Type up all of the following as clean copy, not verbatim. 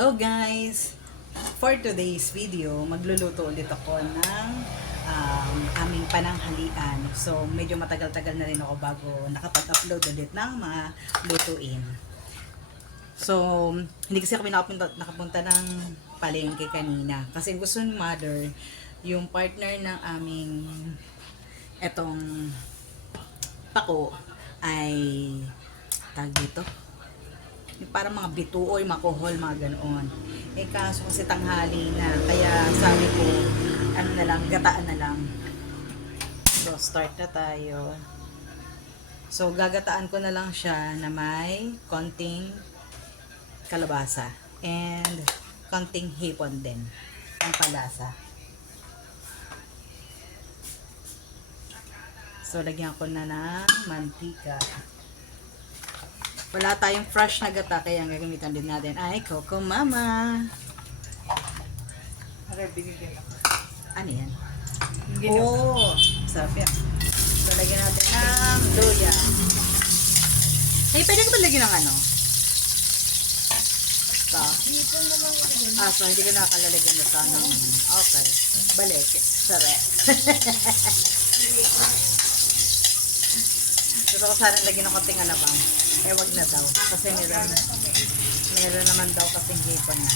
Hello guys! For today's video, magluluto ulit ako ng aming pananghalian. So, medyo matagal-tagal na rin ako bago nakapag-upload ulit ng mga lutuin. So, hindi kasi kami nakapunta ng palengke kanina. Kasi gusto ni Mother, yung partner ng aming etong pako ay tag dito. Parang mga bituoy, makohol, mga ganoon. Eh kaso kasi tanghali na, kaya sabi ko, ano na lang, gataan na lang. So, start na tayo. So, gagataan ko na lang siya na may konting kalabasa and konting hipon din ang palasa. So, lagyan ko na ng mantika. Wala tayong fresh na gata, kaya ang gagamitan din natin ay Coco Mama. Ano yan? Oh, sarap yan. So, lagyan natin ng luya. Ay, pwede ko ba lagyan ng ano? So, so hindi ko nakalalagyan na sana. Okay. Balik. Sarap. Gusto ko sana lagyan ng konting alabang. Eh, wag na daw. Kasi meron naman daw kasing hipon na.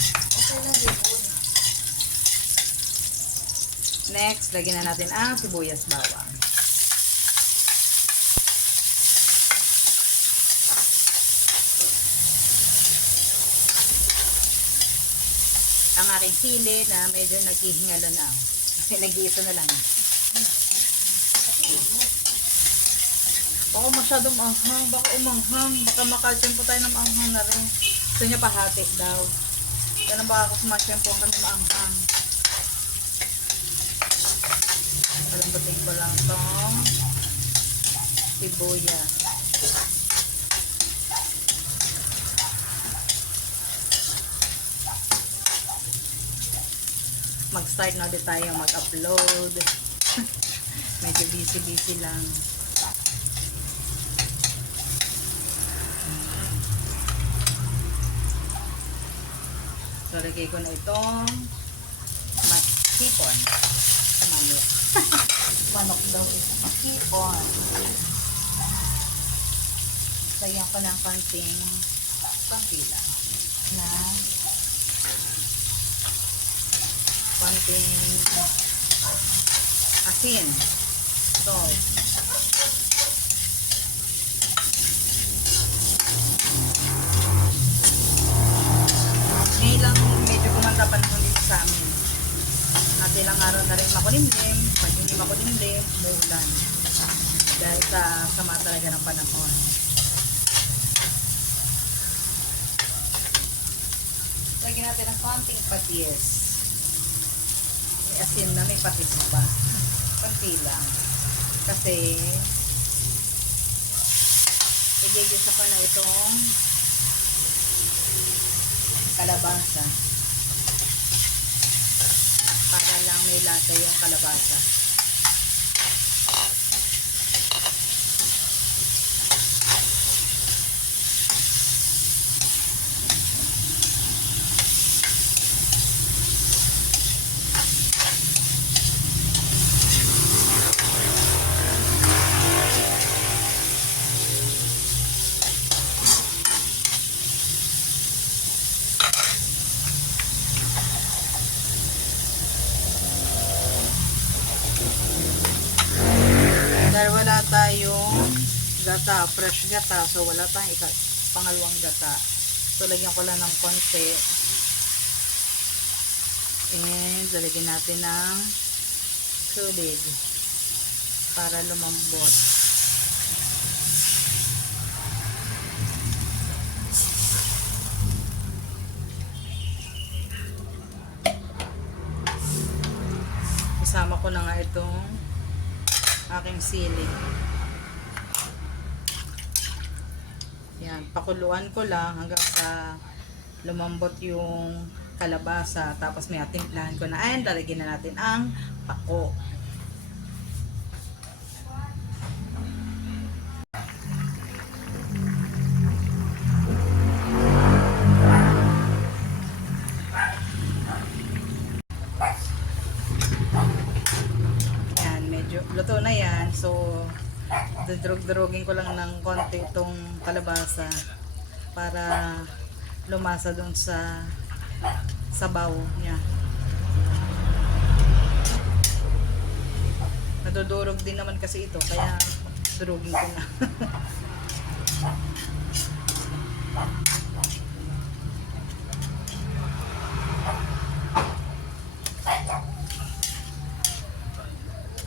Next, lagyan na natin ang sibuyas bawang. Ang aking sili na medyo naghihingalo na. Nag-iisa na lang. Baka masyadong anghang, baka umanghang, baka makalsyempo tayo ng anghang na rin. Gusto niya pahati daw. Ganun baka ako sumasyempo ang kami maanghang. Palambutin ko lang itong sibuyas. Mag-start na ulit tayo mag-upload. Medyo busy-busy lang. So, lagay ko na itong hipon. Manok. Manok daw ito. Hipon. Lagyan ko ng konting pampila na konting asin. Salt. Ngayon lang medyo kumanta panahon dito sa amin. At ilang araw na rin makulimlim. Pag hindi makulimlim, umuulan. Dahil sa sama talaga ng panahon. Lagyan natin ng konting patis. Asin na may patis pa. Konti lang. Kasi igigisa ko na itong kalabasa para lang may lasa yung kalabasa. Dahil wala tayong gata, fresh gata, so wala tayong pangalawang gata. So, lagyan ko lang ng konti. And, lalagyan natin ng tubig para lumambot. Isama ko na nga itong aking sili. Yan, pakuluan ko lang hanggang sa lumambot yung kalabasa. Tapos may atimplahan ko na. Ayan, lalagyan na natin ang pako. Dudurog-durugin ko lang ng konti itong kalabasa para lumasa doon sa sabaw niya. Nadudurog din naman kasi ito, kaya durugin ko na.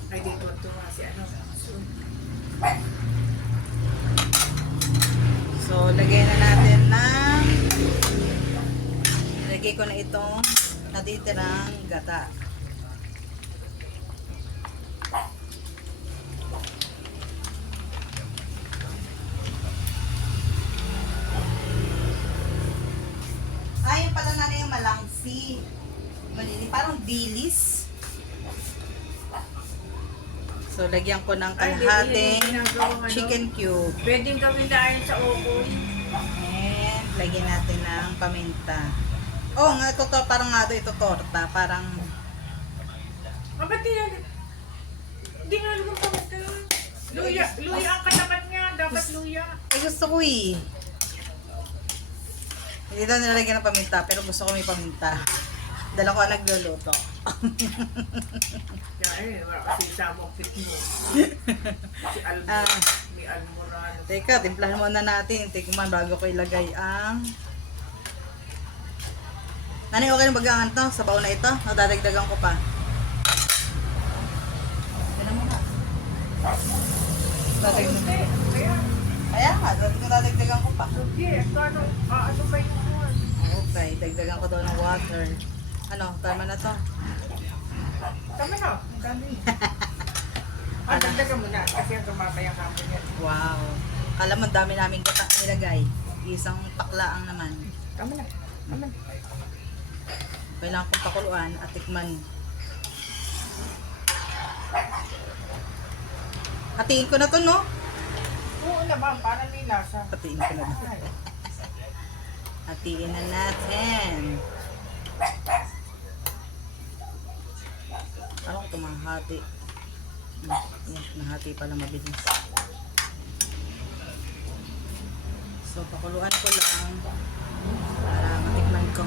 Ay, di tuwa si ano. So, lagay na natin ng lagay ko na itong natitirang gata. Ay, yung pala na yung malangsi. Parang dilis. So, lagyan ko ng kalahating chicken cube. Pwedeng gawin na ayun sa okoy. And, lagyan natin ng paminta. Oh, nga, ito to, parang nga ito torta. Parang, Ba't yan? Hindi nga naman pamatay. Luya. Luya ang katapat niya. Dapat luya. ay gusto ko eh. Hindi daw nilalagyan ng paminta, pero gusto ko may paminta. Dala ko ang nagluluto. Kaya wala kasi samong pit mo. Si Almo. May almoran. Teka, timplahan muna natin. Tikman bago ko ilagay ang... Nanay, okay na bagangan to? Sabaw na ito? Nadadagdagan ko pa. Yan mo na. Dadagdagan. Kaya nga, dadagdagan ko pa. Sige, ano ba yun? Okay, dagdagan ko daw ng water. Ano, tama na to. Tama na. Ang dami. Dagdagan mo na. Kasi ang gumabay ang kampo niya. Wow. Alam mo, ang dami namin gata nilagay. Isang paklaang naman. Tama na. Tama na. Kailangan kong pakuluan at tikman. Hatiin ko na to, no? Oo naman. Para may lasa. Hatiin ko na. Ay. Hatiin na natin. Parang ito mahati. Nahati pala mabilis. So, pakuluan ko lang para matikman ko.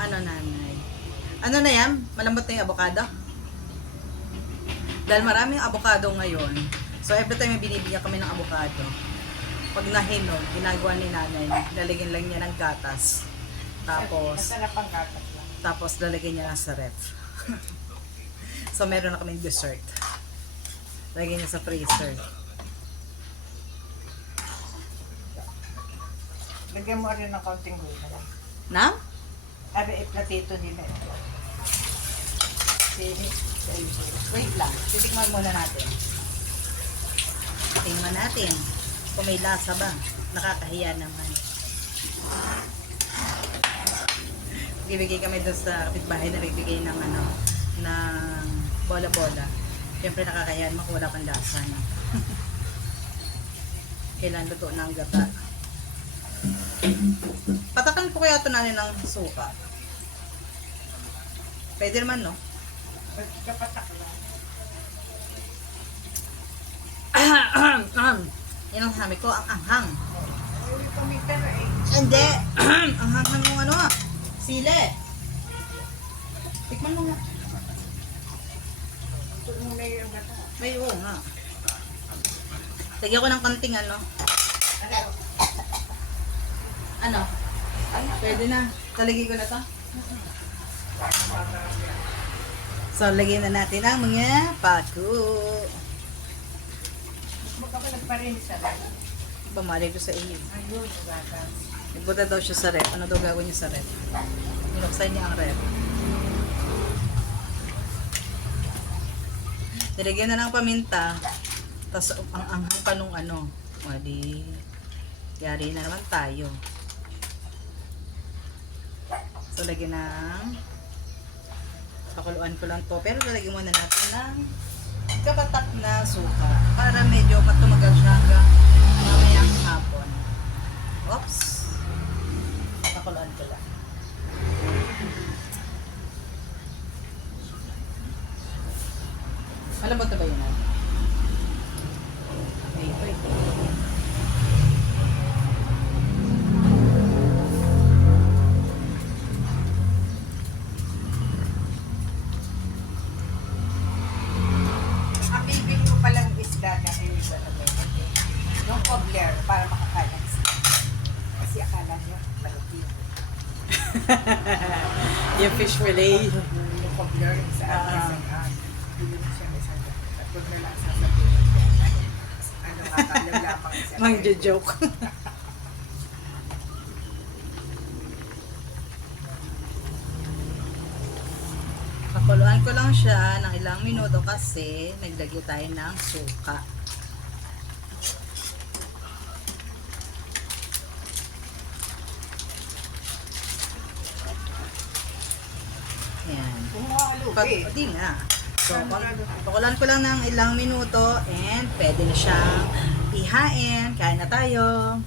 Ano, nanay? Ano na yan? Malambot na yung avocado? Dahil maraming avocado ngayon. So, every time may binibigyan kami ng avocado, pag nahinog, ginagawa ni nanay, lalagyan lang niya ng gatas. Masarap ang gatas lang. Tapos lalagyan niya lang sa ref. So, meron na kaming dessert. Lagyan niya sa freezer. Lagyan mo rin ng kaunting gulay. Na? Abi, platito nila. Wait lang. Titikman muna natin. Tingnan natin kung may lasa ba. Nakakahiya naman. Bibigay kami doon sa kapitbahay na bibigay ng ano, ng bola-bola. Siyempre nakakahiya naman kung wala pang lasa. No? Kailan luto ng gata. Patakan ko kaya ito natin ng suka. Pwede naman, no? Kapatak lang. Yan ang sabi ko, ang anghang. Ay, pamita na eh. Hindi. Ang hanghang ng ano, sile. Tikman mo nga. Ito muna yung gata. May oo nga. Lagyan ko ng konting ano. Ano? Pwede na. Talagay ko na to. So, lagyan na natin ang mga paku. Magkapalag pa rin sa rep. Bumalik ko sa iyo. Ayun, yung gatas. Nagpunta daw siya sa rep. Ano daw gagawin niya sa rep? Niluksan niya ang rep. Nilagyan na ng paminta. Tapos ang anghang pa nung ano. Wadi. Yari na naman tayo. So, lagyan ng pakuluan ko lang to. Pero lalagyan muna natin ng kapatak na suka para medyo matumagal siya hanggang mamayang hapon. Oops. Pakuluan ko lang. Malambot na ba Uy. Ang bibig ko palang isda na inis na ba? Yung cobbler para makakain sila. Kasi akala niya malupit. Yung fish fillet. Yung cobbler sa Ah. isang bili mo siya ng isang daan. At huwag na lang sasabihin. Ano akala lamang siya. Mang-joke. Pakuluan ko lang siya ng ilang minuto kasi naglagay tayo ng suka. Ayan. Kung makakalupit. Di nga. So, pakulan ko lang ng ilang minuto and pwede na siyang ihain. Kain na tayo.